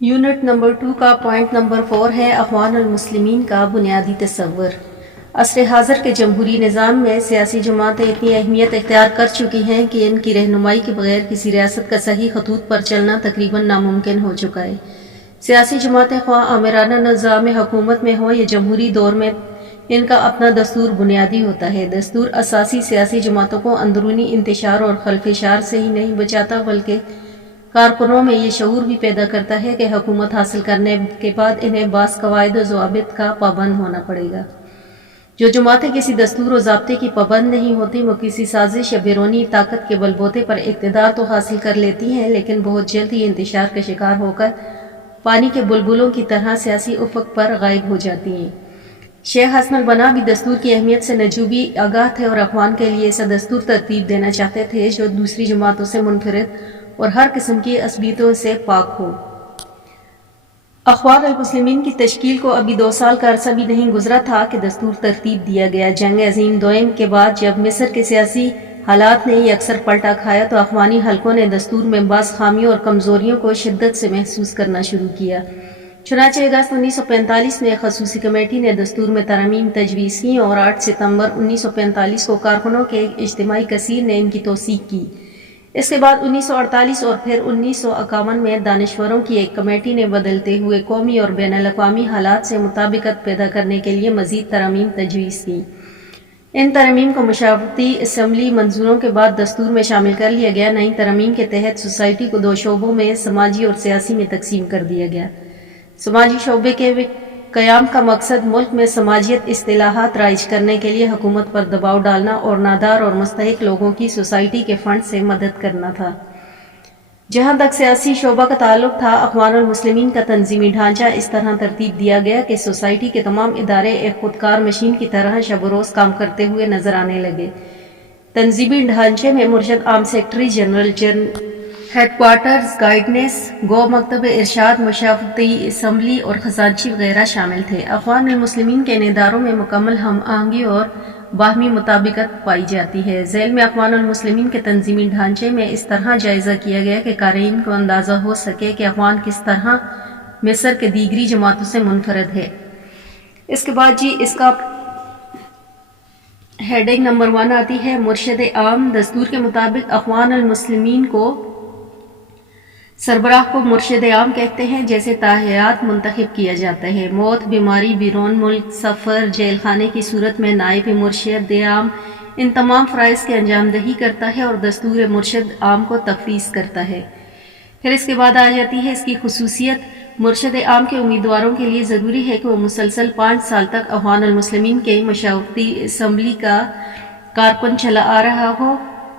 Unit number 2 کا point number 4 ہے اخوان المسلمین کا بنیادی تصور۔ عصر حاضر کے جمہوری نظام میں سیاسی جماعتیں اتنی اہمیت اختیار کر چکی ہیں کہ ان کی رہنمائی کے بغیر کسی ریاست کا صحیح خطوط پر چلنا تقریباً ناممکن ہو چکا ہے۔ سیاسی جماعتیں خواہ آمرانہ نظام حکومت میں ہوں یا جمہوری دور میں، ان کا اپنا دستور بنیادی ہوتا ہے۔ دستور اساسی سیاسی جماعتوں کو اندرونی انتشار اور خلفشار سے ہی نہیں بچاتا بلکہ کارکنوں میں یہ شعور بھی پیدا کرتا ہے کہ حکومت حاصل کرنے کے بعد انہیں بعض قواعد و ضوابط کا پابند ہونا پڑے گا۔ جو جماعتیں کسی دستور و ضابطے کی پابند نہیں ہوتی وہ کسی سازش یا بیرونی طاقت کے بل بوتے پر اقتدار تو حاصل کر لیتی ہیں لیکن بہت جلد ہی انتشار کا شکار ہو کر پانی کے بلبلوں کی طرح سیاسی افق پر غائب ہو جاتی ہیں۔ شیخ حسن البنا بھی دستور کی اہمیت سے نجوبی آگاہ تھے اور اخوان کے لیے ایسا دستور ترتیب دینا چاہتے تھے جو دوسری جماعتوں سے منفرد اور ہر قسم کی عصبیتوں سے پاک ہو۔ اخوان المسلمین کی تشکیل کو ابھی 2 سال کا عرصہ بھی نہیں گزرا تھا کہ دستور ترتیب دیا گیا۔ جنگ عظیم دوئم کے بعد جب مصر کے سیاسی حالات نے یہ اکثر پلٹا کھایا تو اخوانی حلقوں نے دستور میں بعض خامیوں اور کمزوریوں کو شدت سے محسوس کرنا شروع کیا۔ چنانچہ اگست 1945 میں ایک خصوصی کمیٹی نے دستور میں ترامیم تجویز کی اور 8 ستمبر 1945 کو کارکنوں کے ایک اجتماعی کثیر نے ان کی توثیق کی۔ اس کے بعد 1948 اور پھر 1951 میں دانشوروں کی ایک کمیٹی نے بدلتے ہوئے قومی اور بین الاقوامی حالات سے مطابقت پیدا کرنے کے لیے مزید ترامیم تجویز کی۔ ان ترامیم کو مشاورتی اسمبلی منظوروں کے بعد دستور میں شامل کر لیا گیا۔ نئی ترامیم کے تحت سوسائٹی کو 2 شعبوں میں سماجی اور سیاسی میں تقسیم کر دیا گیا۔ سماجی شعبے کے قیام کا مقصد ملک میں سماجیت اصطلاحات رائج کرنے کے لیے حکومت پر دباؤ ڈالنا اور نادار اور مستحق لوگوں کی سوسائٹی کے فنڈ سے مدد کرنا تھا۔ جہاں تک سیاسی شعبہ کا تعلق تھا، اخوان المسلمین کا تنظیمی ڈھانچہ اس طرح ترتیب دیا گیا کہ سوسائٹی کے تمام ادارے ایک خودکار مشین کی طرح شب و روز کام کرتے ہوئے نظر آنے لگے۔ تنظیمی ڈھانچے میں مرشد عام secretary general, headquarters guidance, گو مکتب ارشاد، مشاورتی اسمبلی اور خزانچی وغیرہ شامل تھے۔ اخوان المسلمین کے ان اداروں میں مکمل ہم آہنگی اور باہمی مطابقت پائی جاتی ہے۔ ذیل میں اخوان المسلمین کے تنظیمی ڈھانچے میں اس طرح جائزہ کیا گیا کہ قارئین کو اندازہ ہو سکے کہ اخوان کس طرح مصر کے دیگری جماعتوں سے منفرد ہے۔ اس کے بعد اس کا ہیڈنگ نمبر 1 آتی ہے مرشد عام۔ دستور کے مطابق اخوان المسلمین کو سربراہ کو مرشد عام کہتے ہیں جیسے تاحیات منتخب کیا جاتا ہے۔ موت، بیماری، بیرون ملک سفر، جیل خانے کی صورت میں نائب مرشد عام ان تمام فرائض کی انجام دہی کرتا ہے اور دستور مرشد عام کو تفویض کرتا ہے۔ پھر اس کے بعد آ جاتی ہے اس کی خصوصیت۔ مرشد عام کے امیدواروں کے لیے ضروری ہے کہ وہ مسلسل 5 سال تک اخوان المسلمین کے مشاورتی اسمبلی کا کارکن چلا آ رہا ہو۔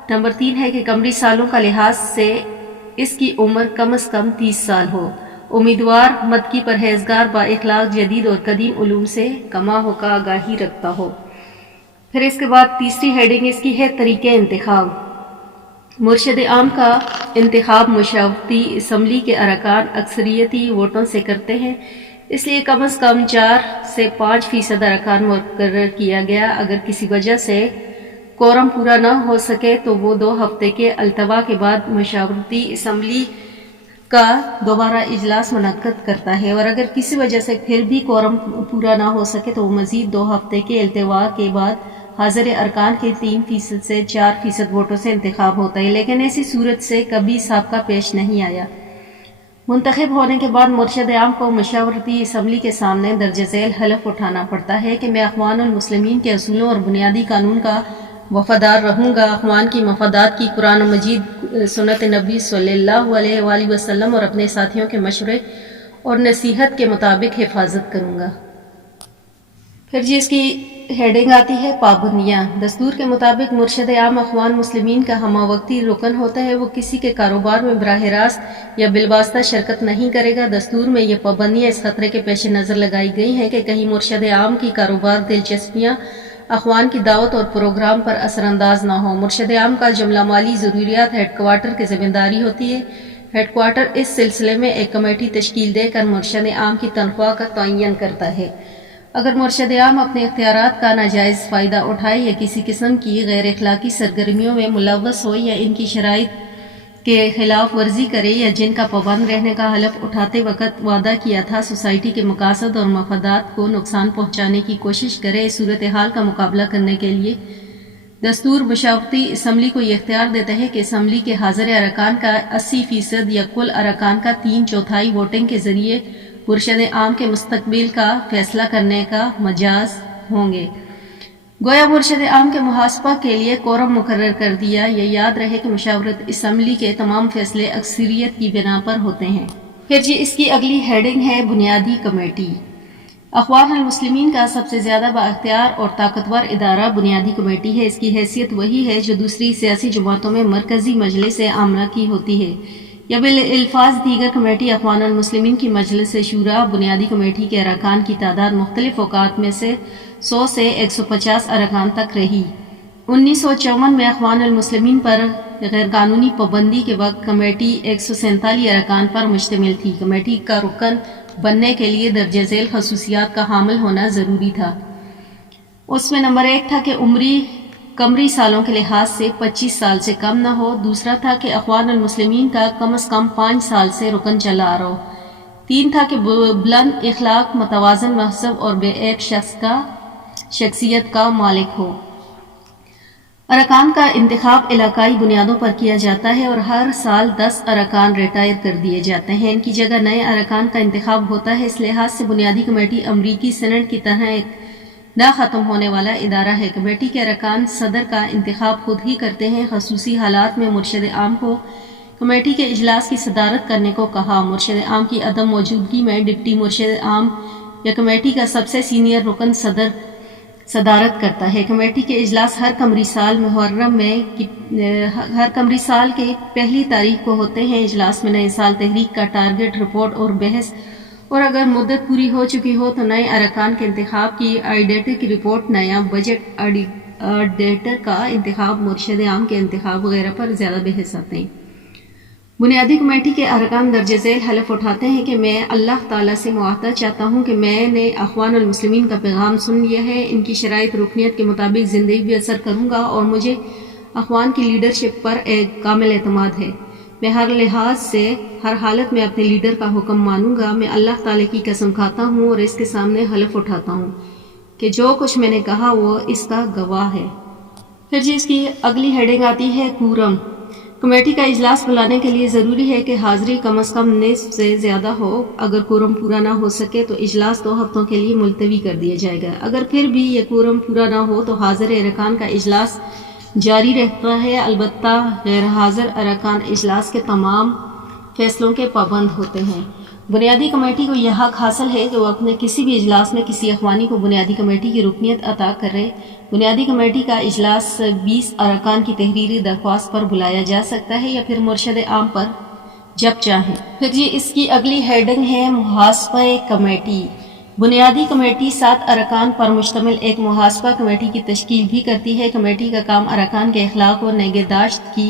نمبر 3 ہے کہ قمری سالوں کا لحاظ سے اس کی عمر کم از کم 30 سال ہو۔ امیدوار مدکی پرہیزگار، با اخلاق، جدید اور قدیم علوم سے کما ہو کا آگاہی رکھتا ہو۔ پھر اس کے بعد تیسری ہیڈنگ اس کی ہے طریقہ انتخاب۔ مرشد عام کا انتخاب مشاورتی اسمبلی کے ارکان اکثریتی ووٹوں سے کرتے ہیں، اس لیے کم از کم 4 سے 5% ارکان مقرر کیا گیا۔ اگر کسی وجہ سے کورم پورا نہ ہو سکے تو وہ 2 ہفتے کے التوا کے بعد مشاورتی اسمبلی کا دوبارہ اجلاس منعقد کرتا ہے، اور اگر کسی وجہ سے پھر بھی کورم پورا نہ ہو سکے تو وہ مزید 2 ہفتے کے التوا کے بعد حاضر ارکان کے 3% سے 4% ووٹوں سے انتخاب ہوتا ہے، لیکن ایسی صورت سے کبھی سابقہ پیش نہیں آیا۔ منتخب ہونے کے بعد مرشد عام کو مشاورتی اسمبلی کے سامنے درج ذیل حلف اٹھانا پڑتا ہے کہ میں اخوان المسلمین کے اصولوں اور بنیادی قانون کا وفادار رہوں گا، اخوان کی مفادات کی قرآن مجید، سنت نبی صلی اللہ علیہ وآلہ وسلم اور اپنے ساتھیوں کے مشورے اور نصیحت کے مطابق حفاظت کروں گا۔ پھر اس کی ہیڈنگ آتی ہے پابندیاں۔ دستور کے مطابق مرشد عام اخوان مسلمین کا ہمہ وقتی رکن ہوتا ہے، وہ کسی کے کاروبار میں براہ راست یا بالواسطہ شرکت نہیں کرے گا۔ دستور میں یہ پابندیاں اس خطرے کے پیش نظر لگائی گئی ہیں کہ کہیں مرشد عام کی کاروبار دلچسپیاں اخوان کی دعوت اور پروگرام پر اثر انداز نہ ہو۔ مرشد عام کا جملہ مالی ضروریات ہیڈ کوارٹر کی ذمہ داری ہوتی ہے۔ ہیڈ کوارٹر اس سلسلے میں ایک کمیٹی تشکیل دے کر مرشد عام کی تنخواہ کا تعین کرتا ہے۔ اگر مرشد عام اپنے اختیارات کا ناجائز فائدہ اٹھائے یا کسی قسم کی غیر اخلاقی سرگرمیوں میں ملوث ہو یا ان کی شرائط کے خلاف ورزی کرے یا جن کا پابند رہنے کا حلف اٹھاتے وقت وعدہ کیا تھا سوسائٹی کے مقاصد اور مفادات کو نقصان پہنچانے کی کوشش کرے، اس صورتحال کا مقابلہ کرنے کے لیے دستور مشاورتی اسمبلی کو یہ اختیار دیتا ہے کہ اسمبلی کے حاضر ارکان کا 80% یا کل ارکان کا 3/4 ووٹنگ کے ذریعے مرشد عام کے مستقبل کا فیصلہ کرنے کا مجاز ہوں گے۔ گویا مرشد عام کے محاسبہ کے لیے کورم مقرر کر دیا۔ یہ یاد رہے کہ مشاورت اسمبلی کے تمام فیصلے اکثریت کی بنا پر ہوتے ہیں۔ پھر جی اس کی اگلی ہیڈنگ ہے بنیادی کمیٹی۔ اخوان المسلمین کا سب سے زیادہ بااختیار اور طاقتور ادارہ بنیادی کمیٹی ہے۔ اس کی حیثیت وہی ہے جو دوسری سیاسی جماعتوں میں مرکزی مجلس عاملہ کی ہوتی ہے، یا بالالفاظ دیگر کمیٹی۔ اخوان المسلمین کی مجلس شورا بنیادی کمیٹی کے ارکان کی تعداد مختلف اوقات میں سے 100 سے 150 ارکان تک رہی۔ 1954 میں اخوان المسلمین پر غیر قانونی پابندی کے وقت کمیٹی 147 ارکان پر مشتمل تھی۔ کمیٹی کا رکن بننے کے لیے درجہ ذیل خصوصیات کا حامل ہونا ضروری تھا۔ اس میں نمبر 1 تھا کہ قمری سالوں کے لحاظ سے 25 سال سے کم نہ ہو۔ دوسرا تھا کہ اخوان المسلمین کا کم از کم 5 سال سے رکن چلا آ رہا ہو۔ 3 تھا کہ بلند اخلاق، متوازن مذہب اور بے عیب شخصیت کا مالک ہو۔ ارکان کا انتخاب علاقائی بنیادوں پر کیا جاتا ہے اور ہر سال 10 ارکان ریٹائر کر دیے جاتے ہیں۔ ان کی جگہ نئے ارکان کا انتخاب ہوتا ہے۔ اس لحاظ سے بنیادی کمیٹی امریکی سینٹ کی طرح ایک نہ ختم ہونے والا ادارہ ہے۔ کمیٹی کے ارکان صدر کا انتخاب خود ہی کرتے ہیں۔ خصوصی حالات میں مرشد عام کو کمیٹی کے اجلاس کی صدارت کرنے کو کہا۔ مرشد عام کی عدم موجودگی میں ڈپٹی مرشد عام یا کمیٹی کا سب سے سینئر رکن صدارت کرتا ہے۔ کمیٹی کے اجلاس ہر قمری سال محرم میں ہر قمری سال کے پہلی تاریخ کو ہوتے ہیں۔ اجلاس میں نئے سال تحریک کا ٹارگٹ، رپورٹ اور بحث، اور اگر مدت پوری ہو چکی ہو تو نئے ارکان کے انتخاب کی، آڈیٹر کی رپورٹ، نیا بجٹ، آڈیٹر کا انتخاب، مرشد عام کے انتخاب وغیرہ پر زیادہ بحث آتے ہیں۔ بنیادی کمیٹی کے ارکان درجہ ذیل حلف اٹھاتے ہیں کہ میں اللہ تعالیٰ سے معاہدہ چاہتا ہوں کہ میں نے اخوان المسلمین کا پیغام سن لیا ہے، ان کی شرائط رکنیت کے مطابق زندگی بسر کروں گا اور مجھے اخوان کی لیڈرشپ پر ایک کامل اعتماد ہے۔ میں ہر لحاظ سے ہر حالت میں اپنے لیڈر کا حکم مانوں گا۔ میں اللہ تعالیٰ کی قسم کھاتا ہوں اور اس کے سامنے حلف اٹھاتا ہوں کہ جو کچھ میں نے کہا وہ اس کا گواہ ہے۔ پھر جی اس کی اگلی ہیڈنگ آتی ہے کورم۔ کمیٹی کا اجلاس بلانے کے لیے ضروری ہے کہ حاضری کم از کم نصف سے زیادہ ہو۔ اگر کورم پورا نہ ہو سکے تو اجلاس 2 ہفتوں کے لیے ملتوی کر دیا جائے گا۔ اگر پھر بھی یہ کورم پورا نہ ہو تو حاضر ارکان کا اجلاس جاری رہتا ہے، البتہ غیر حاضر ارکان اجلاس کے تمام فیصلوں کے پابند ہوتے ہیں۔ بنیادی کمیٹی کو یہ حق حاصل ہے کہ وہ اپنے کسی بھی اجلاس میں کسی اخوانی کو بنیادی کمیٹی کی رکنیت عطا کرے۔ بنیادی کمیٹی کا اجلاس 20 ارکان کی تحریری درخواست پر بلایا جا سکتا ہے یا پھر مرشد عام پر جب چاہیں۔ پھر جی اس کی اگلی ہیڈنگ ہے محاسبہ کمیٹی۔ بنیادی کمیٹی 7 ارکان پر مشتمل ایک محاسبہ کمیٹی کی تشکیل بھی کرتی ہے۔ کمیٹی کا کام ارکان کے اخلاق و نگہداشت کی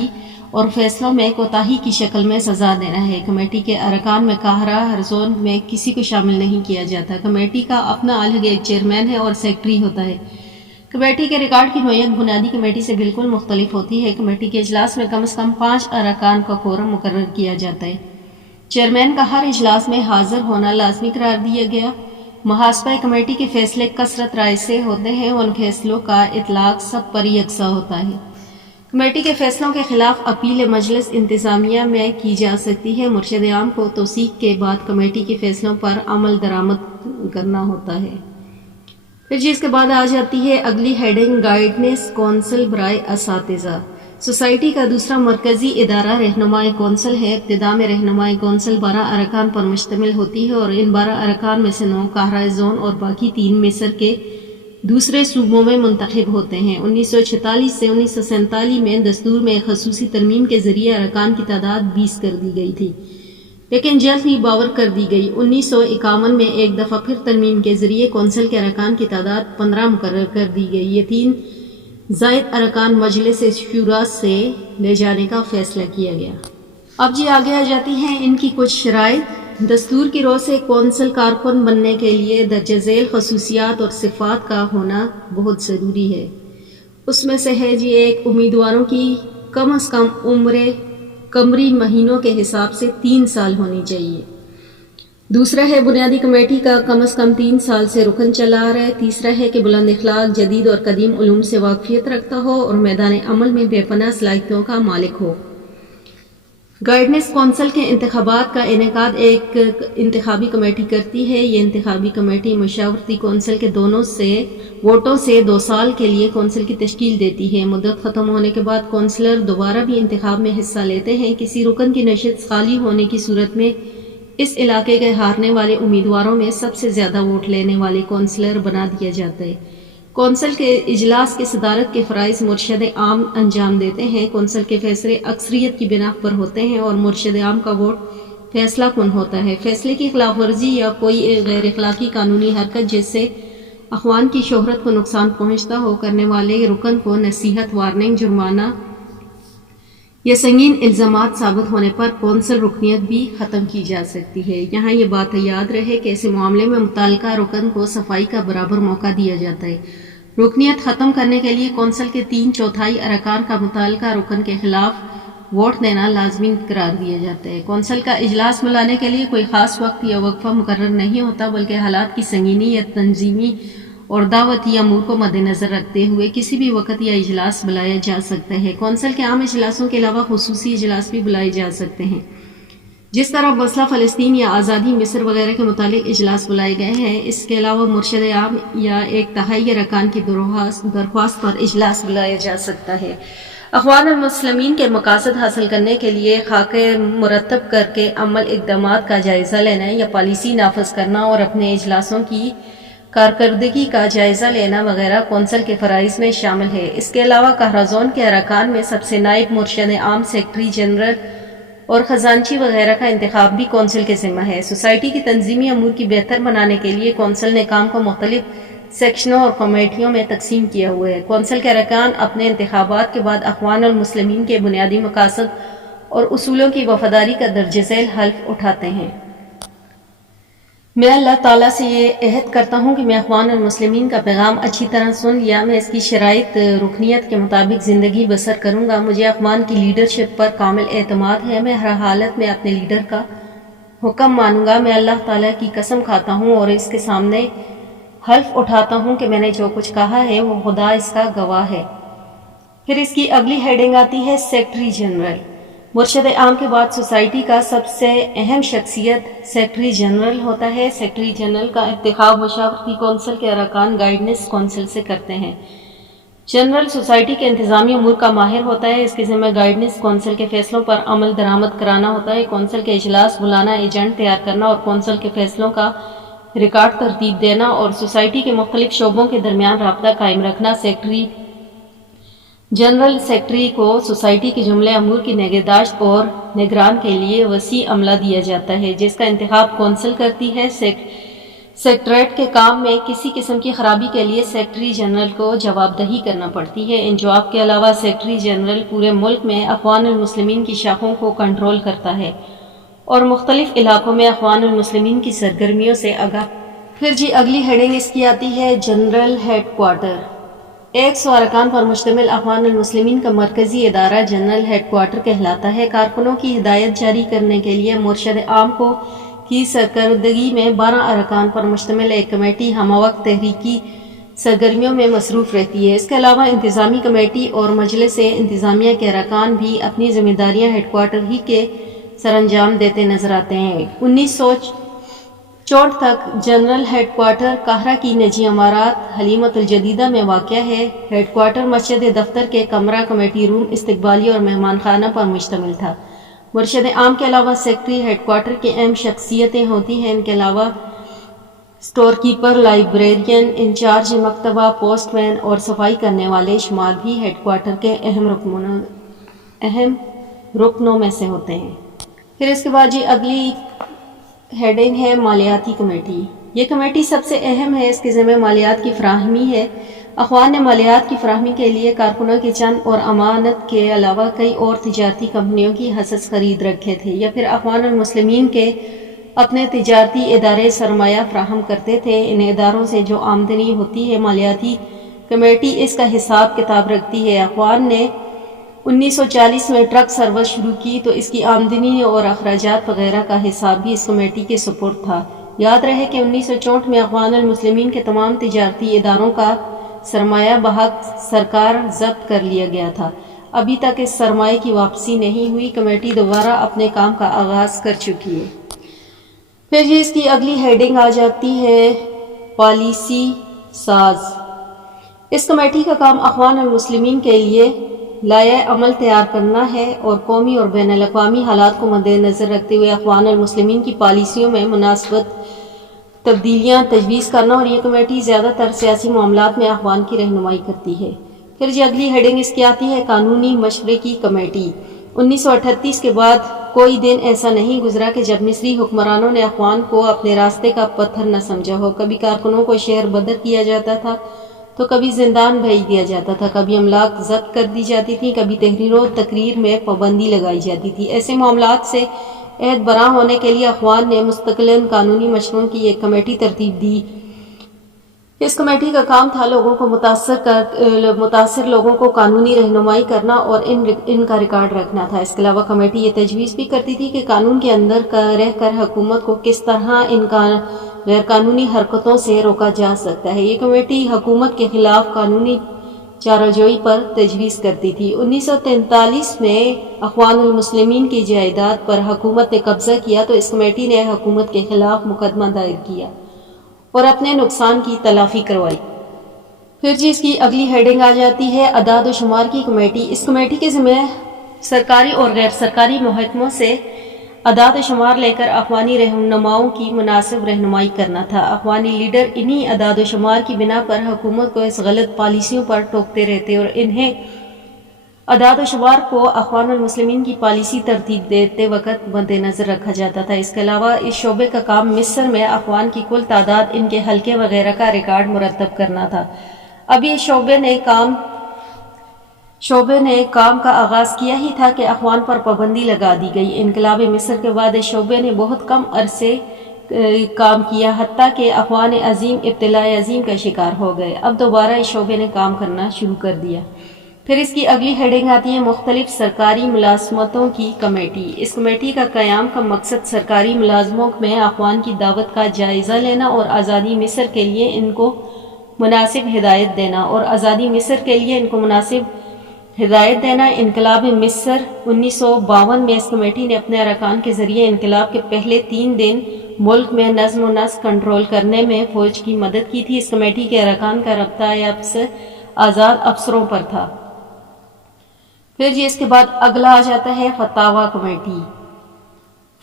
اور فیصلوں میں کوتاہی کی شکل میں سزا دینا ہے۔ کمیٹی کے ارکان میں قاہرہ ہرزون میں کسی کو شامل نہیں کیا جاتا۔ کمیٹی کا اپنا الگ ایک چیئرمین ہے اور سیکرٹری ہوتا ہے۔ کمیٹی کے ریکارڈ کی نوعیت بنیادی کمیٹی سے بالکل مختلف ہوتی ہے۔ کمیٹی کے اجلاس میں کم از کم 5 ارکان کا کورم مقرر کیا جاتا ہے۔ چیئرمین کا ہر اجلاس میں حاضر ہونا لازمی قرار دیا گیا۔ محاسبہ کمیٹی کے فیصلے کثرت رائے سے ہوتے ہیں۔ ان فیصلوں کا اطلاق سب پر یکساں ہوتا ہے۔ کمیٹی کے فیصلوں کے خلاف اپیل مجلس انتظامیہ میں کی جا سکتی ہے۔ مرشد عام کو توثیق کے بعد کمیٹی کے فیصلوں پر عمل درآمد کرنا ہوتا ہے۔ پھر جی اس کے بعد آ جاتی ہے اگلی ہیڈنگ گائیڈنس کونسل برائے اساتذہ۔ سوسائٹی کا دوسرا مرکزی ادارہ رہنمائی کونسل ہے۔ ابتدا میں رہنمائی کونسل 12 ارکان پر مشتمل ہوتی ہے اور ان 12 ارکان میں سے 9 قاہرہ زون اور باقی 3 مصر کے دوسرے صوبوں میں منتخب ہوتے ہیں۔ 1946 سے 1947 میں دستور میں ایک خصوصی ترمیم کے ذریعے ارکان کی تعداد 20 کر دی گئی تھی، لیکن جلد ہی باور کر دی گئی۔ 1951 میں ایک دفعہ پھر ترمیم کے ذریعے کونسل کے ارکان کی تعداد 15 مقرر کر دی گئی۔ یہ 3 زائد ارکان مجلس شورا سے لے جانے کا فیصلہ کیا گیا۔ اب جی آگے آ جاتی ہیں ان کی کچھ شرائط۔ دستور کی رو سے کونسل کارکن بننے کے لیے درجہ ذیل خصوصیات اور صفات کا ہونا بہت ضروری ہے۔ اس میں سے ہے جی 1 امیدواروں کی کم از کم عمر قمری مہینوں کے حساب سے 3 سال ہونی چاہیے۔ دوسرا ہے بنیادی کمیٹی کا کم از کم 3 سال سے رکن چلا آ رہا ہے۔ تیسرا ہے کہ بلند اخلاق، جدید اور قدیم علوم سے واقفیت رکھتا ہو اور میدان عمل میں بے پناہ صلاحیتوں کا مالک ہو۔ گائیڈنس کونسل کے انتخابات کا انعقاد ایک انتخابی کمیٹی کرتی ہے۔ یہ انتخابی کمیٹی مشاورتی کونسل کے دونوں سے ووٹوں سے 2 سال کے لیے کونسل کی تشکیل دیتی ہے۔ مدت ختم ہونے کے بعد کونسلر دوبارہ بھی انتخاب میں حصہ لیتے ہیں۔ کسی رکن کی نشست خالی ہونے کی صورت میں اس علاقے کے ہارنے والے امیدواروں میں سب سے زیادہ ووٹ لینے والے کونسلر بنا دیا جاتا ہے۔ کونسل کے اجلاس کے صدارت کے فرائض مرشد عام انجام دیتے ہیں۔ کونسل کے فیصلے اکثریت کی بنا پر ہوتے ہیں اور مرشد عام کا ووٹ فیصلہ کن ہوتا ہے۔ فیصلے کی خلاف ورزی یا کوئی غیر اخلاقی قانونی حرکت جس سے اخوان کی شہرت کو نقصان پہنچتا ہو کرنے والے رکن کو نصیحت، وارننگ، جرمانہ یا سنگین الزامات ثابت ہونے پر کونسل رکنیت بھی ختم کی جا سکتی ہے۔ یہاں یہ بات یاد رہے کہ ایسے معاملے میں متعلقہ رکن کو صفائی کا برابر موقع دیا جاتا ہے۔ رکنیت ختم کرنے کے لیے کونسل کے 3/4 ارکان کا متعلقہ رکن کے خلاف ووٹ دینا لازمی قرار دیا جاتا ہے۔ کونسل کا اجلاس بلانے کے لیے کوئی خاص وقت یا وقفہ مقرر نہیں ہوتا، بلکہ حالات کی سنگینی یا تنظیمی اور دعوتی امور کو مد نظر رکھتے ہوئے کسی بھی وقت یہ اجلاس بلایا جا سکتا ہے۔ کونسل کے عام اجلاسوں کے علاوہ خصوصی اجلاس بھی بلائے جا سکتے ہیں۔ جس طرح مسئلہ فلسطین یا آزادی مصر وغیرہ کے متعلق اجلاس بلائے گئے ہیں، اس کے علاوہ مرشد عام یا 1/3 ارکان کی درخواست پر اجلاس بلایا جا سکتا ہے۔ اخوان المسلمین کے مقاصد حاصل کرنے کے لیے خاکے مرتب کر کے عمل اقدامات کا جائزہ لینا یا پالیسی نافذ کرنا اور اپنے اجلاسوں کی کارکردگی کا جائزہ لینا وغیرہ کونسل کے فرائض میں شامل ہے۔ اس کے علاوہ قہرازون کے ارکان میں سب سے نائب مرشد عام، سیکرٹری جنرل اور خزانچی وغیرہ کا انتخاب بھی کونسل کے ذمہ ہے۔ سوسائٹی کی تنظیمی امور کی بہتر بنانے کے لیے کونسل نے کام کو مختلف سیکشنوں اور کمیٹیوں میں تقسیم کیا ہوا ہے۔ کونسل کے ارکان اپنے انتخابات کے بعد اخوان المسلمین کے بنیادی مقاصد اور اصولوں کی وفاداری کا درج ذیل حلف اٹھاتے ہیں۔ میں اللہ تعالیٰ سے یہ عہد کرتا ہوں کہ میں اخوان المسلمین کا پیغام اچھی طرح سن لیا، میں اس کی شرائط رکنیت کے مطابق زندگی بسر کروں گا۔ مجھے اخوان کی لیڈرشپ پر کامل اعتماد ہے، میں ہر حالت میں اپنے لیڈر کا حکم مانوں گا۔ میں اللہ تعالیٰ کی قسم کھاتا ہوں اور اس کے سامنے حلف اٹھاتا ہوں کہ میں نے جو کچھ کہا ہے وہ خدا اس کا گواہ ہے۔ پھر اس کی اگلی ہیڈنگ آتی ہے سیکرٹری جنرل۔ مرشد عام کے بعد سوسائٹی کا سب سے اہم شخصیت سیکرٹری جنرل ہوتا ہے۔ سیکرٹری جنرل کا انتخاب مشاورتی کونسل کے ارکان گائیڈنس کونسل سے کرتے ہیں۔ جنرل سوسائٹی کے انتظامی امور کا ماہر ہوتا ہے، اس کے ذمہ گائیڈنس کونسل کے فیصلوں پر عمل درآمد کرانا ہوتا ہے، کونسل کے اجلاس بلانا، ایجنڈ تیار کرنا اور کونسل کے فیصلوں کا ریکارڈ ترتیب دینا اور سوسائٹی کے مختلف شعبوں کے درمیان رابطہ قائم رکھنا۔ سیکرٹری جنرل سیکرٹری کو سوسائٹی کے جملے امور کی نگہداشت اور نگران کے لیے وسیع عملہ دیا جاتا ہے، جس کا انتخاب کونسل کرتی ہے۔ سیکریٹریٹ کے کام میں کسی قسم کی خرابی کے لیے سیکرٹری جنرل کو جواب دہی کرنا پڑتی ہے۔ ان جواب کے علاوہ سیکرٹری جنرل پورے ملک میں اخوان المسلمین کی شاخوں کو کنٹرول کرتا ہے اور مختلف علاقوں میں اخوان المسلمین کی سرگرمیوں سے آگاہ۔ پھر اگلی ہیڈنگ اس کی آتی ہے جنرل ہیڈ کوارٹر۔ 100 ارکان پر مشتمل اخوان المسلمین کا مرکزی ادارہ جنرل ہیڈ کوارٹر کہلاتا ہے۔ کارکنوں کی ہدایت جاری کرنے کے لیے مرشد عام کی سرکردگی میں 12 ارکان پر مشتمل ایک کمیٹی ہمہ وقت تحریکی سرگرمیوں میں مصروف رہتی ہے۔ اس کے علاوہ انتظامی کمیٹی اور مجلس انتظامیہ کے ارکان بھی اپنی ذمہ داریاں ہیڈ کوارٹر ہی کے سر انجام دیتے نظر آتے ہیں۔ 1964 تک جنرل ہیڈ کوارٹر قاہرہ کی نجی عمارات حلیمۃ الجدیدہ میں واقع ہے۔ ہیڈ کوارٹر مسجد دفتر کے کمرہ، کمیٹی روم، استقبالیہ اور مہمان خانہ پر مشتمل تھا۔ مرشد عام کے علاوہ سیکرٹری ہیڈ کوارٹر کی اہم شخصیتیں ہوتی ہیں۔ ان کے علاوہ اسٹور کیپر، لائبریرین، انچارج مکتبہ، پوسٹ مین اور صفائی کرنے والے شمار بھی ہیڈ کوارٹر کے اہم رکنوں میں سے ہوتے ہیں۔ پھر اس کے بعد اگلی ہیڈنگ ہے مالیاتی کمیٹی۔ یہ کمیٹی سب سے اہم ہے، اس کے ذمہ مالیات کی فراہمی ہے۔ اخوان نے مالیات کی فراہمی کے لیے کارکنوں کے چند اور امانت کے علاوہ کئی اور تجارتی کمپنیوں کی حصص خرید رکھے تھے، یا پھر اخوان المسلمین کے اپنے تجارتی ادارے سرمایہ فراہم کرتے تھے۔ ان اداروں سے جو آمدنی ہوتی ہے مالیاتی کمیٹی اس کا حساب کتاب رکھتی ہے۔ اخوان نے 1940 میں ٹرک سروس شروع کی تو اس کی آمدنی اور اخراجات وغیرہ کا حساب بھی اس کمیٹی کے سپرد تھا۔ یاد رہے کہ 1964 میں اخوان المسلمین کے تمام تجارتی اداروں کا سرمایہ بحق سرکار ضبط کر لیا گیا تھا۔ ابھی تک اس سرمایہ کی واپسی نہیں ہوئی۔ کمیٹی دوبارہ اپنے کام کا آغاز کر چکی ہے۔ پھر اس کی اگلی ہیڈنگ آ جاتی ہے پالیسی ساز۔ اس کمیٹی کا کام اخوان المسلمین کے لیے لائحہ عمل تیار کرنا ہے اور قومی اور بین الاقوامی حالات کو مد نظر رکھتے ہوئے اخوان المسلمین کی پالیسیوں میں مناسب تبدیلیاں تجویز کرنا، اور یہ کمیٹی زیادہ تر سیاسی معاملات میں اخوان کی رہنمائی کرتی ہے۔ پھر جو اگلی ہیڈنگ اس کی آتی ہے قانونی مشورے کی کمیٹی۔ 1938 کے بعد کوئی دن ایسا نہیں گزرا کہ جب مصری حکمرانوں نے اخوان کو اپنے راستے کا پتھر نہ سمجھا ہو۔ کبھی کارکنوں کو شہر بدر کیا جاتا تھا تو کبھی زندان بھیج دیا جاتا تھا، کبھی املاک ضبط کر دی جاتی تھی، کبھی تحریر و تقریر میں پابندی لگائی جاتی تھی۔ ایسے معاملات سے عہد براں ہونے کے لیے اخوان نے مستقلاً قانونی مشوروں کی ایک کمیٹی ترتیب دی۔ اس کمیٹی کا کام تھا لوگوں کو متاثر لوگوں کو قانونی رہنمائی کرنا اور ان کا ریکارڈ رکھنا تھا۔ اس کے علاوہ کمیٹی یہ تجویز بھی کرتی تھی کہ قانون کے اندر رہ کر حکومت کو کس طرح ان غیر قانونی حرکتوں سے روکا جا سکتا ہے۔ یہ کمیٹی حکومت کے خلاف قانونی چارہ جوئی پر تجویز کرتی تھی۔ 1943 میں اخوان المسلمین کی جائیداد پر حکومت نے قبضہ کیا تو اس کمیٹی نے حکومت کے خلاف مقدمہ دائر کیا اور اپنے نقصان کی تلافی کروائی۔ پھر جی اس کی اگلی ہیڈنگ آ جاتی ہے اعداد و شمار کی کمیٹی۔ اس کمیٹی کے ذمہ سرکاری اور غیر سرکاری محکموں سے اعداد و شمار لے کر اخوانی رہنماؤں کی مناسب رہنمائی کرنا تھا۔ اخوانی لیڈر انہی اعداد و شمار کی بنا پر حکومت کو اس غلط پالیسیوں پر ٹوکتے رہتے اور انہیں اعداد و شمار کو اخوان المسلمین کی پالیسی ترتیب دیتے وقت مد نظر رکھا جاتا تھا۔ اس کے علاوہ اس شعبے کا کام مصر میں اخوان کی کل تعداد، ان کے حلقے وغیرہ کا ریکارڈ مرتب کرنا تھا۔ ابھی اس شعبے نے کام کا آغاز کیا ہی تھا کہ اخوان پر پابندی لگا دی گئی۔ انقلاب مصر کے بعد اس شعبے نے بہت کم عرصے کام کیا، حتیٰ کہ اخوان عظیم ابتلاء عظیم کا شکار ہو گئے۔ اب دوبارہ اس شعبے نے کام کرنا شروع کر دیا۔ پھر اس کی اگلی ہیڈنگ آتی ہے مختلف سرکاری ملازمتوں کی کمیٹی۔ اس کمیٹی کا قیام کا مقصد سرکاری ملازموں میں اخوان کی دعوت کا جائزہ لینا اور آزادی مصر کے لیے ان کو مناسب ہدایت دینا انقلاب مصر 1952 میں اس کمیٹی نے اپنے ارکان کے ذریعے انقلاب کے پہلے 3 دن ملک میں نظم و نسق کنٹرول کرنے میں فوج کی مدد کی تھی۔ اس کمیٹی کے ارکان کا رابطہ آزاد افسروں پر تھا۔ پھر جی اس کے بعد اگلا آ جاتا ہے فتاوی کمیٹی۔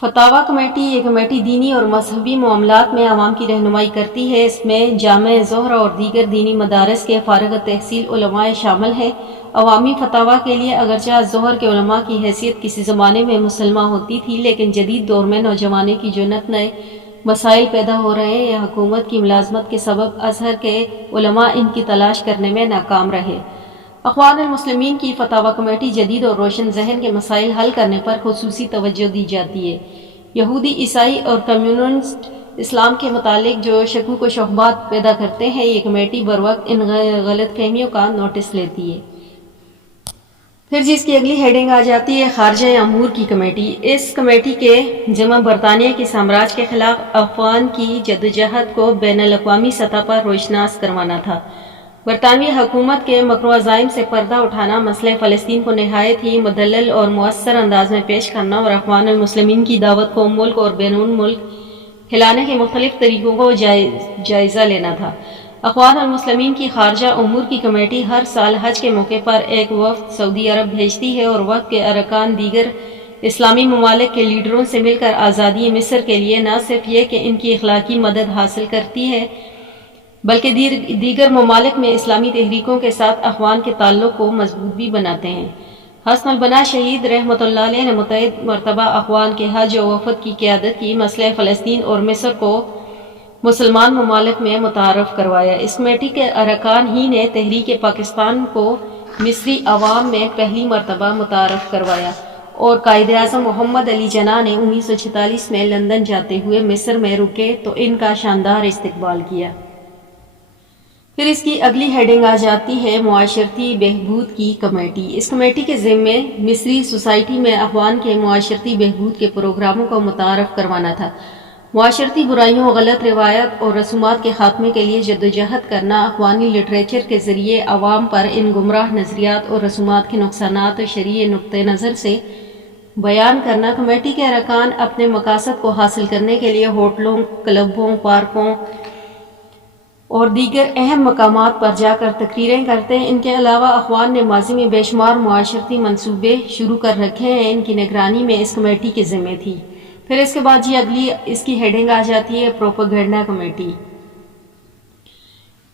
فتاوی کمیٹی یہ کمیٹی دینی اور مذہبی معاملات میں عوام کی رہنمائی کرتی ہے۔ اس میں جامع زہرہ اور دیگر دینی مدارس کے فارغ التحصیل علماء شامل ہیں۔ عوامی فتاوی کے لیے اگرچہ الزہر کے علماء کی حیثیت کسی زمانے میں مسلمہ ہوتی تھی، لیکن جدید دور میں نوجوانوں کی جو نئے مسائل پیدا ہو رہے ہیں یا حکومت کی ملازمت کے سبب ازہر کے علماء ان کی تلاش کرنے میں ناکام رہے۔ اخوان المسلمین کی فتاوی کمیٹی جدید اور روشن ذہن کے مسائل حل کرنے پر خصوصی توجہ دی جاتی ہے۔ یہودی، عیسائی اور کمیونسٹ اسلام کے متعلق جو شکوک و شبہات پیدا کرتے ہیں، یہ کمیٹی بروقت ان غلط فہمیوں کا نوٹس لیتی ہے۔ پھر جس کی اگلی ہیڈنگ آ جاتی ہے خارجہ امور کی کمیٹی۔ اس کمیٹی کے ذمہ برطانیہ کے سامراج کے خلاف اخوان کی جدوجہد کو بین الاقوامی سطح پر روشناس کروانا تھا۔ برطانوی حکومت کے مکر و عزائم سے پردہ اٹھانا، مسئلہ فلسطین کو نہایت ہی مدلل اور مؤثر انداز میں پیش کرنا اور اخوان المسلمین کی دعوت کو ملک اور بیرون ملک پھیلانے کے مختلف طریقوں کو جائزہ لینا تھا۔ اخوان المسلمین کی خارجہ امور کی کمیٹی ہر سال حج کے موقع پر ایک وفد سعودی عرب بھیجتی ہے اور وفد کے ارکان دیگر اسلامی ممالک کے لیڈروں سے مل کر آزادی مصر کے لیے نہ صرف یہ کہ ان کی اخلاقی مدد حاصل کرتی ہے، بلکہ دیگر ممالک میں اسلامی تحریکوں کے ساتھ اخوان کے تعلق کو مضبوط بھی بناتے ہیں۔ حسن البنا شہید رحمۃ اللہ علیہ نے متعدد مرتبہ اخوان کے حج و وفد کی قیادت کی، مسئلہ فلسطین اور مصر کو مسلمان ممالک میں متعارف کروایا۔ اس کمیٹی کے ارکان ہی نے تحریک پاکستان کو مصری عوام میں پہلی مرتبہ متعارف کروایا اور قائد اعظم محمد علی جناح نے 1946 میں لندن جاتے ہوئے مصر میں رکے تو ان کا شاندار استقبال کیا۔ پھر اس کی اگلی ہیڈنگ آ جاتی ہے معاشرتی بہبود کی کمیٹی۔ اس کمیٹی کے ذمے مصری سوسائٹی میں اخوان کے معاشرتی بہبود کے پروگراموں کو متعارف کروانا تھا، معاشرتی برائیوں، غلط روایات اور رسومات کے خاتمے کے لیے جدوجہد کرنا، اخوانی لٹریچر کے ذریعے عوام پر ان گمراہ نظریات اور رسومات کے نقصانات اور شرعی نقطہ نظر سے بیان کرنا۔ کمیٹی کے ارکان اپنے مقاصد کو حاصل کرنے کے لیے ہوٹلوں، کلبوں، پارکوں اور دیگر اہم مقامات پر جا کر تقریریں کرتے ہیں۔ ان کے علاوہ اخوان نے ماضی میں بے شمار معاشرتی منصوبے شروع کر رکھے ہیں، ان کی نگرانی میں اس کمیٹی کے ذمہ تھی۔ پھر اس کے بعد اگلی اس کی ہیڈنگ آ جاتی ہے پروپیگنڈا کمیٹی۔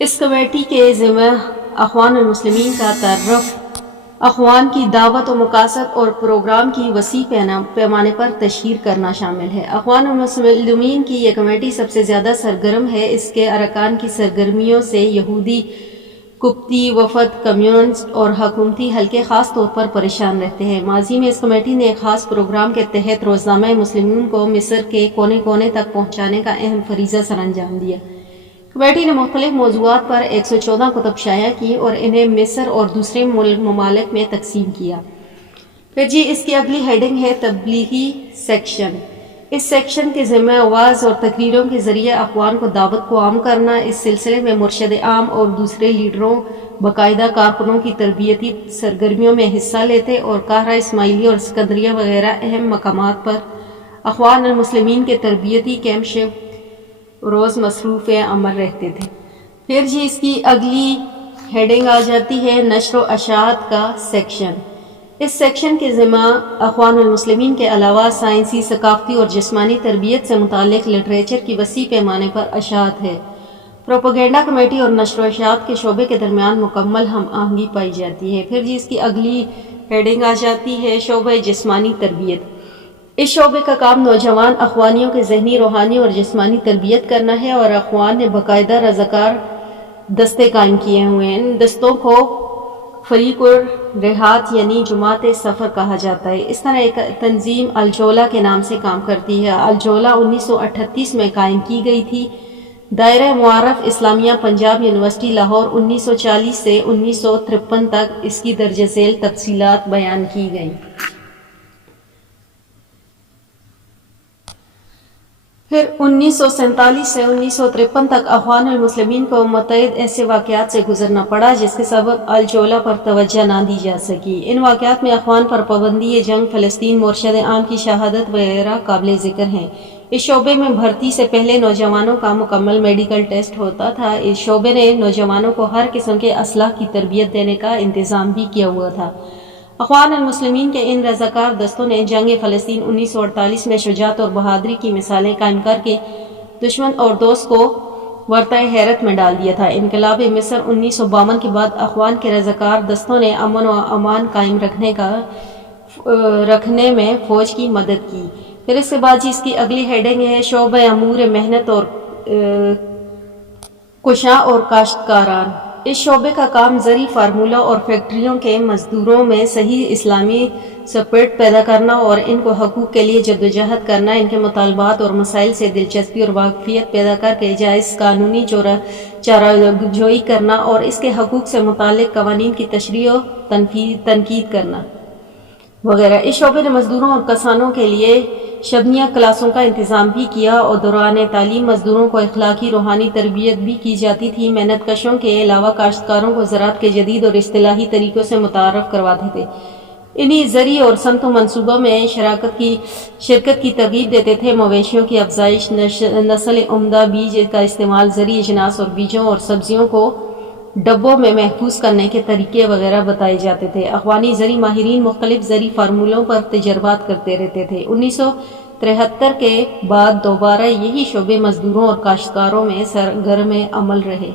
اس کمیٹی کے ذمہ اخوان المسلمین کا تعارف، اخوان کی دعوت و مقاصد اور پروگرام کی وسیع پیمانے پر تشہیر کرنا شامل ہے۔ اخوان المسلمین کی یہ کمیٹی سب سے زیادہ سرگرم ہے۔ اس کے ارکان کی سرگرمیوں سے یہودی، قبطی وفد، کمیونسٹ اور حکومتی حلقے خاص طور پر پریشان رہتے ہیں۔ ماضی میں اس کمیٹی نے ایک خاص پروگرام کے تحت روزنامہ مسلمون کو مصر کے کونے کونے تک پہنچانے کا اہم فریضہ سر انجام دیا۔ کمیٹی نے مختلف موضوعات پر 114 کتب شائع کی اور انہیں مصر اور دوسرے ممالک میں تقسیم کیا۔ پھر اس کی اگلی ہیڈنگ ہے تبلیغی سیکشن۔ اس سیکشن کے ذمہ وعظ اور تقریروں کے ذریعے اخوان کو دعوت کو عام کرنا۔ اس سلسلے میں مرشد عام اور دوسرے لیڈروں، باقاعدہ کارکنوں کی تربیتی سرگرمیوں میں حصہ لیتے اور قاہرہ اسماعیلیہ اور اسکندریہ وغیرہ اہم مقامات پر اخوان المسلمین کے تربیتی کیمپ شب روز مصروف عمل رہتے تھے۔ پھر اس کی اگلی ہیڈنگ آ جاتی ہے نشر و اشاعت کا سیکشن۔ اس سیکشن کے ذمہ اخوان المسلمین کے علاوہ سائنسی، ثقافتی اور جسمانی تربیت سے متعلق لٹریچر کی وسیع پیمانے پر اشاعت ہے۔ پروپیگنڈا کمیٹی اور نشر و اشاعت کے شعبے کے درمیان مکمل ہم آہنگی پائی جاتی ہے۔ پھر اس کی اگلی ہیڈنگ آ جاتی ہے شعبہ جسمانی تربیت۔ اس شعبے کا کام نوجوان اخوانیوں کے ذہنی، روحانی اور جسمانی تربیت کرنا ہے اور اخوان نے باقاعدہ رضاکار دستے قائم کیے ہوئے ہیں۔ ان دستوں کو فریق الرحات یعنی جماعت سفر کہا جاتا ہے۔ اس طرح ایک تنظیم الجولہ کے نام سے کام کرتی ہے۔ الجولہ 1938 میں قائم کی گئی تھی۔ دائرہ معارف اسلامیہ پنجاب یونیورسٹی لاہور 1940 سے 1953 تک اس کی درج ذیل تفصیلات بیان کی گئیں۔ پھر 1947 سے 1953 تک اخوان المسلمین کو متعدد ایسے واقعات سے گزرنا پڑا جس کے سبب الجولہ پر توجہ نہ دی جا سکی۔ ان واقعات میں اخوان پر پابندی جنگ، فلسطین، مرشد عام کی شہادت وغیرہ قابل ذکر ہیں۔ اس شعبے میں بھرتی سے پہلے نوجوانوں کا مکمل میڈیکل ٹیسٹ ہوتا تھا۔ اس شعبے نے نوجوانوں کو ہر قسم کے اسلحہ کی تربیت دینے کا انتظام بھی کیا ہوا تھا۔ اخوان المسلمین کے ان رضاکار دستوں نے جنگ فلسطین 1948 میں شجاعت اور بہادری کی مثالیں قائم کر کے دشمن اور دوست کو ورطۂ حیرت میں ڈال دیا تھا۔ انقلاب مصر 1952 کے بعد اخوان کے رضاکار دستوں نے امن و امان قائم رکھنے میں فوج کی مدد کی۔ پھر اس کے بعد اس کی اگلی ہیڈنگ ہے شعبہ امور محنت اور کشاں اور کاشتکاران۔ اس شعبے کا کام زرعی فارمولہ اور فیکٹریوں کے مزدوروں میں صحیح اسلامی سپرٹ پیدا کرنا اور ان کو حقوق کے لیے جدوجہد کرنا، ان کے مطالبات اور مسائل سے دلچسپی اور واقفیت پیدا کر کے جائز قانونی چارہ جوئی کرنا اور اس کے حقوق سے متعلق قوانین کی تشریح و تنقید کرنا وغیرہ۔ اس شعبے نے مزدوروں اور کسانوں کے لیے شبنیہ کلاسوں کا انتظام بھی کیا اور دوران تعلیم مزدوروں کو اخلاقی روحانی تربیت بھی کی جاتی تھی۔ محنت کشوں کے علاوہ کاشتکاروں کو زراعت کے جدید اور اصطلاحی طریقوں سے متعارف کرواتے تھے۔ انہی زرعی اور صنعت منصوبوں میں شرکت کی ترغیب دیتے تھے۔ مویشیوں کی افزائش، نسل عمدہ بیج کا استعمال، زرعی اجناس اور بیجوں اور سبزیوں کو ڈبوں میں محفوظ کرنے کے طریقے وغیرہ بتائے جاتے تھے۔ اخوانی زرعی ماہرین مختلف زرعی فارمولوں پر تجربات کرتے رہتے تھے۔ 1973 کے بعد دوبارہ یہی شعبے مزدوروں اور کاشتکاروں میں سرگرم عمل رہے۔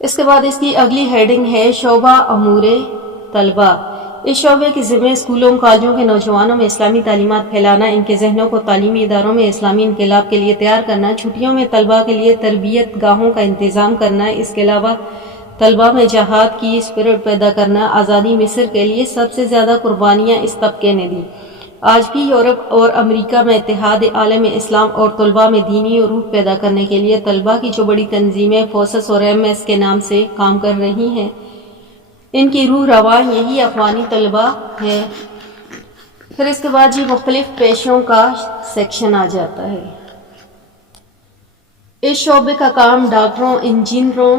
اس کے بعد اس کی اگلی ہیڈنگ ہے شعبہ امور طلبہ۔ اس شعبے کے ذمہ اسکولوں کالجوں کے نوجوانوں میں اسلامی تعلیمات پھیلانا، ان کے ذہنوں کو تعلیمی اداروں میں اسلامی انقلاب کے لیے تیار کرنا، چھٹیوں میں طلبہ کے لیے تربیت گاہوں کا انتظام کرنا، اس کے علاوہ طلبہ میں جہاد کی اسپرٹ پیدا کرنا۔ آزادی مصر کے لیے سب سے زیادہ قربانیاں اس طبقے نے دی۔ آج بھی یورپ اور امریکہ میں اتحاد عالم اسلام اور طلباء میں دینی روح پیدا کرنے کے لیے طلباء کی جو بڑی تنظیمیں فوسس اور MS کے نام سے کام کر رہی ہیں، ان کی روح رواں یہی افغانی طلباء ہے۔ پھر اس کے بعد مختلف پیشوں کا سیکشن آ جاتا ہے۔ اس شعبے کا کام ڈاکٹروں، انجینئروں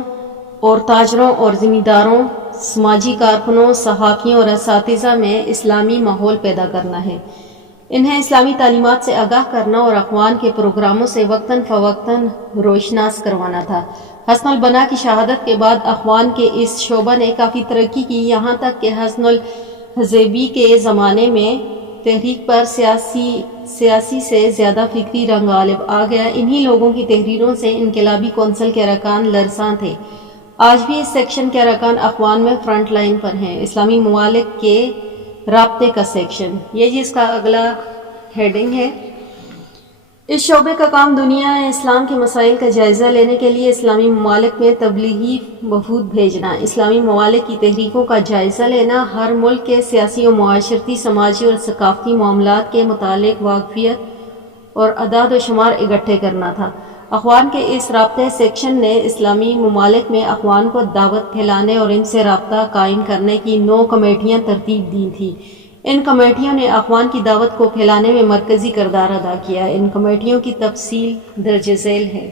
اور تاجروں اور زمینداروں، سماجی کارکنوں، صحافیوں اور اساتذہ میں اسلامی ماحول پیدا کرنا ہے، انہیں اسلامی تعلیمات سے آگاہ کرنا اور اخوان کے پروگراموں سے وقتاً فوقتاً روشناس کروانا تھا۔ حسن البنا کی شہادت کے بعد اخوان کے اس شعبہ نے کافی ترقی کی، یہاں تک کہ حسن الحزیبی کے زمانے میں تحریک پر سیاسی سے زیادہ فکری رنگ غالب آ گیا۔ انہی لوگوں کی تحریروں سے انقلابی کونسل کے ارکان لرزاں تھے۔ آج بھی اس سیکشن کے ارکان اخوان میں فرنٹ لائن پر ہیں۔ اسلامی ممالک کے رابطے کا سیکشن، یہ اس کا اگلا ہیڈنگ ہے۔ اس شعبے کا کام دنیا اسلام کے مسائل کا جائزہ لینے کے لیے اسلامی ممالک میں تبلیغی وفود بھیجنا، اسلامی ممالک کی تحریکوں کا جائزہ لینا، ہر ملک کے سیاسی و معاشرتی، سماجی اور ثقافتی معاملات کے متعلق واقفیت اور اعداد و شمار اکٹھے کرنا تھا۔ اخوان کے اس رابطے سیکشن نے اسلامی ممالک میں اخوان کو دعوت پھیلانے اور ان سے رابطہ قائم کرنے کی 9 کمیٹیاں ترتیب دی تھیں۔ ان کمیٹیوں نے اخوان کی دعوت کو پھیلانے میں مرکزی کردار ادا کیا۔ ان کمیٹیوں کی تفصیل درج ذیل ہے۔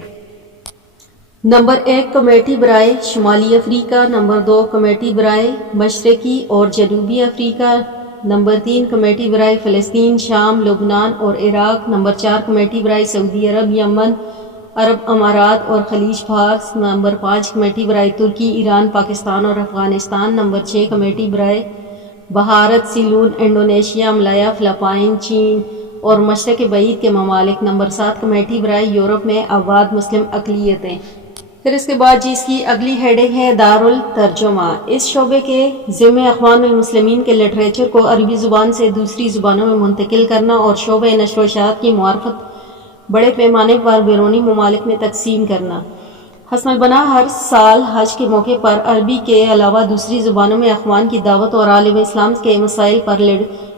نمبر 1 کمیٹی برائے شمالی افریقہ، نمبر 2 کمیٹی برائے مشرقی اور جنوبی افریقہ، نمبر 3 کمیٹی برائے فلسطین، شام، لبنان اور عراق، نمبر 4 کمیٹی برائے سعودی عرب، یمن، عرب امارات اور خلیج فارس، نمبر 5 کمیٹی برائے ترکی، ایران، پاکستان اور افغانستان، نمبر 6 کمیٹی برائے بھارت، سیلون، انڈونیشیا، ملایا، فلپائن، چین اور مشرق بعید کے ممالک، نمبر 7 کمیٹی برائے یورپ میں آباد مسلم اقلیتیں۔ پھر اس کے بعد اس کی اگلی ہیڈنگ ہے دارالترجمہ۔ اس شعبے کے ذمہ اخوان المسلمین کے لٹریچر کو عربی زبان سے دوسری زبانوں میں منتقل کرنا اور شعبہ نشر و اشاعت کی معرفت بڑے پیمانے پر بیرونی ممالک میں تقسیم کرنا۔ حسن البنا ہر سال حج کے موقع پر عربی کے علاوہ دوسری زبانوں میں اخوان کی دعوت اور عالم اسلام کے مسائل پر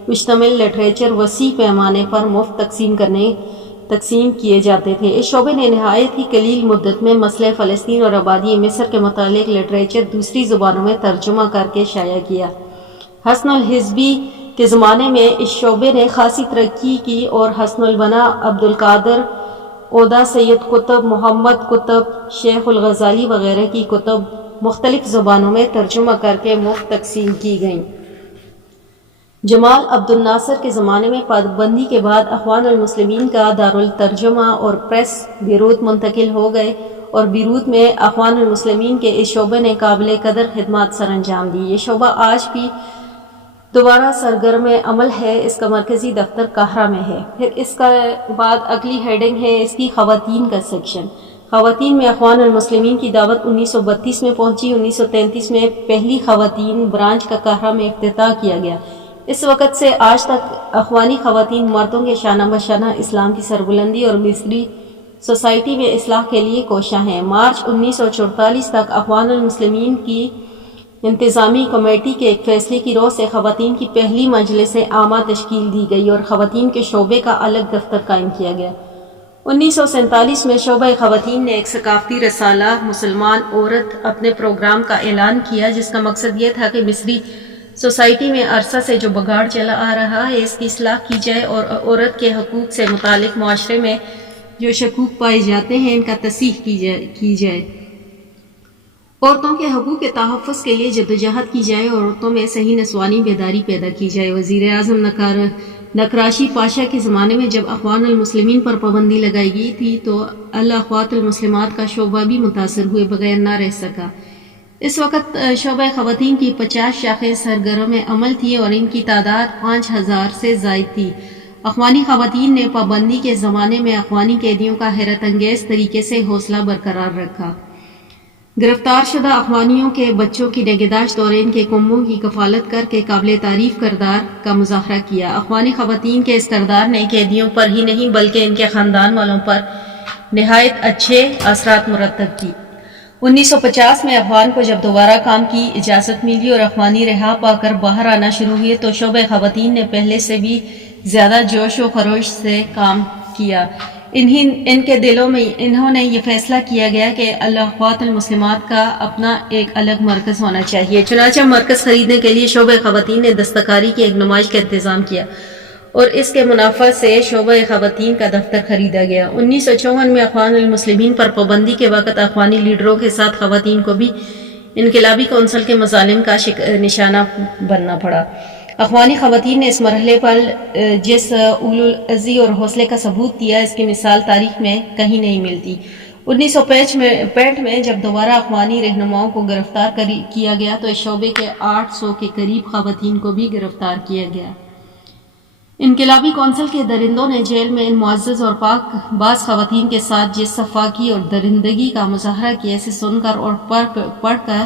مشتمل لٹریچر وسیع پیمانے پر مفت تقسیم کیے جاتے تھے۔ اس شعبے نے نہایت ہی قلیل مدت میں مسئلہ فلسطین اور آبادی مصر کے متعلق لٹریچر دوسری زبانوں میں ترجمہ کر کے شائع کیا۔ حسن الحزبی کے زمانے میں اس شعبے نے خاصی ترقی کی اور حسن البنا، عبدالقادر اودا، سید قطب، محمد قطب، شیخ الغزالی وغیرہ کی کتب مختلف زبانوں میں ترجمہ کر کے مفت تقسیم کی گئیں۔ جمال عبد الناصر کے زمانے میں پابندی کے بعد اخوان المسلمین کا دارالترجمہ اور پریس بیروت منتقل ہو گئے اور بیروت میں اخوان المسلمین کے اس شعبے نے قابل قدر خدمات سر انجام دی۔ یہ شعبہ آج بھی دوبارہ سرگرم عمل ہے، اس کا مرکزی دفتر قاہرہ میں ہے۔ پھر اس کا بعد اگلی ہیڈنگ ہے اس کی خواتین کا سیکشن۔ خواتین میں اخوان المسلمین کی دعوت 1932 میں پہنچی۔ 1933 میں پہلی خواتین برانچ کا قاہرہ میں افتتاح کیا گیا۔ اس وقت سے آج تک اخوانی خواتین مردوں کے شانہ بشانہ اسلام کی سربلندی اور مصری سوسائٹی میں اصلاح کے لیے کوشاں ہیں۔ مارچ 1944 تک اخوان المسلمین کی انتظامی کمیٹی کے ایک فیصلے کی روح سے خواتین کی پہلی مجلس عامہ تشکیل دی گئی اور خواتین کے شعبے کا الگ دفتر قائم کیا گیا۔ 1947 میں شعبہ خواتین نے ایک ثقافتی رسالہ مسلمان عورت اپنے پروگرام کا اعلان کیا، جس کا مقصد یہ تھا کہ مصری سوسائٹی میں عرصہ سے جو بگاڑ چلا آ رہا ہے اس کی اصلاح کی جائے اور عورت کے حقوق سے متعلق معاشرے میں جو شکوک پائے جاتے ہیں ان کا تصحیح کی جائے، عورتوں کے حقوق کے تحفظ کے لیے جدوجہد کی جائے اور عورتوں میں صحیح نسوانی بیداری پیدا کی جائے۔ وزیر اعظم نقراشی پاشا کے زمانے میں جب اخوان المسلمین پر پابندی لگائی گئی تھی تو الاخوات المسلمات کا شعبہ بھی متاثر ہوئے بغیر نہ رہ سکا۔ اس وقت شعبہ خواتین کی 50 شاخیں سرگرم عمل تھیں اور ان کی تعداد 5000 سے زائد تھی۔ اخوانی خواتین نے پابندی کے زمانے میں اخوانی قیدیوں کا حیرت انگیز طریقے سے حوصلہ برقرار رکھا، گرفتار شدہ اخوانیوں کے بچوں کی نگہداشت اور ان کے کنبوں کی کفالت کر کے قابل تعریف کردار کا مظاہرہ کیا۔ اخوانی خواتین کے اس کردار نے قیدیوں پر ہی نہیں بلکہ ان کے خاندان والوں پر نہایت اچھے اثرات مرتب کی۔ 1950 میں اخوان کو جب دوبارہ کام کی اجازت ملی اور اخوانی رہا پا کر باہر آنا شروع ہوئے تو شعبہ خواتین نے پہلے سے بھی زیادہ جوش و خروش سے کام کیا۔ ان کے دلوں میں انہوں نے یہ فیصلہ کیا گیا کہ الاخوات المسلمات کا اپنا ایک الگ مرکز ہونا چاہیے۔ چنانچہ مرکز خریدنے کے لیے شعبہ خواتین نے دستکاری کی ایک نمائش کا انتظام کیا اور اس کے منافع سے شعبہ خواتین کا دفتر خریدا گیا۔ 1954 میں اخوان المسلمین پر پابندی کے وقت اخوانی لیڈروں کے ساتھ خواتین کو بھی انقلابی کونسل کے مظالم کا نشانہ بننا پڑا۔ اخوانی خواتین نے اس مرحلے پر جس اولوالعزمی اور حوصلے کا ثبوت دیا، اس کی مثال تاریخ میں کہیں نہیں ملتی۔ 1965 میں جب دوبارہ اخوانی رہنماؤں کو گرفتار کیا گیا تو اس شعبے کے 800 کے قریب خواتین کو بھی گرفتار کیا گیا۔ انقلابی کونسل کے درندوں نے جیل میں ان معزز اور پاک باز خواتین کے ساتھ جس صفاقی اور درندگی کا مظاہرہ کیا، اسے سن کر اور پڑھ کر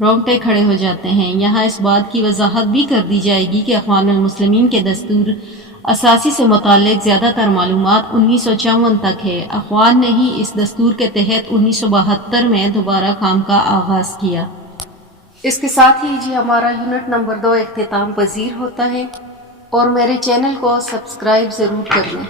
رونگٹے کھڑے ہو جاتے ہیں۔ یہاں اس بات کی وضاحت بھی کر دی جائے گی کہ اخوان المسلمین کے دستور اساسی سے متعلق زیادہ تر معلومات 1954 تک ہے۔ اخوان نے ہی اس دستور کے تحت 1972 میں دوبارہ کام کا آغاز کیا۔ اس کے ساتھ ہی ہمارا یونٹ نمبر 2 اختتام پذیر ہوتا ہے اور میرے چینل کو سبسکرائب ضرور کر لیں۔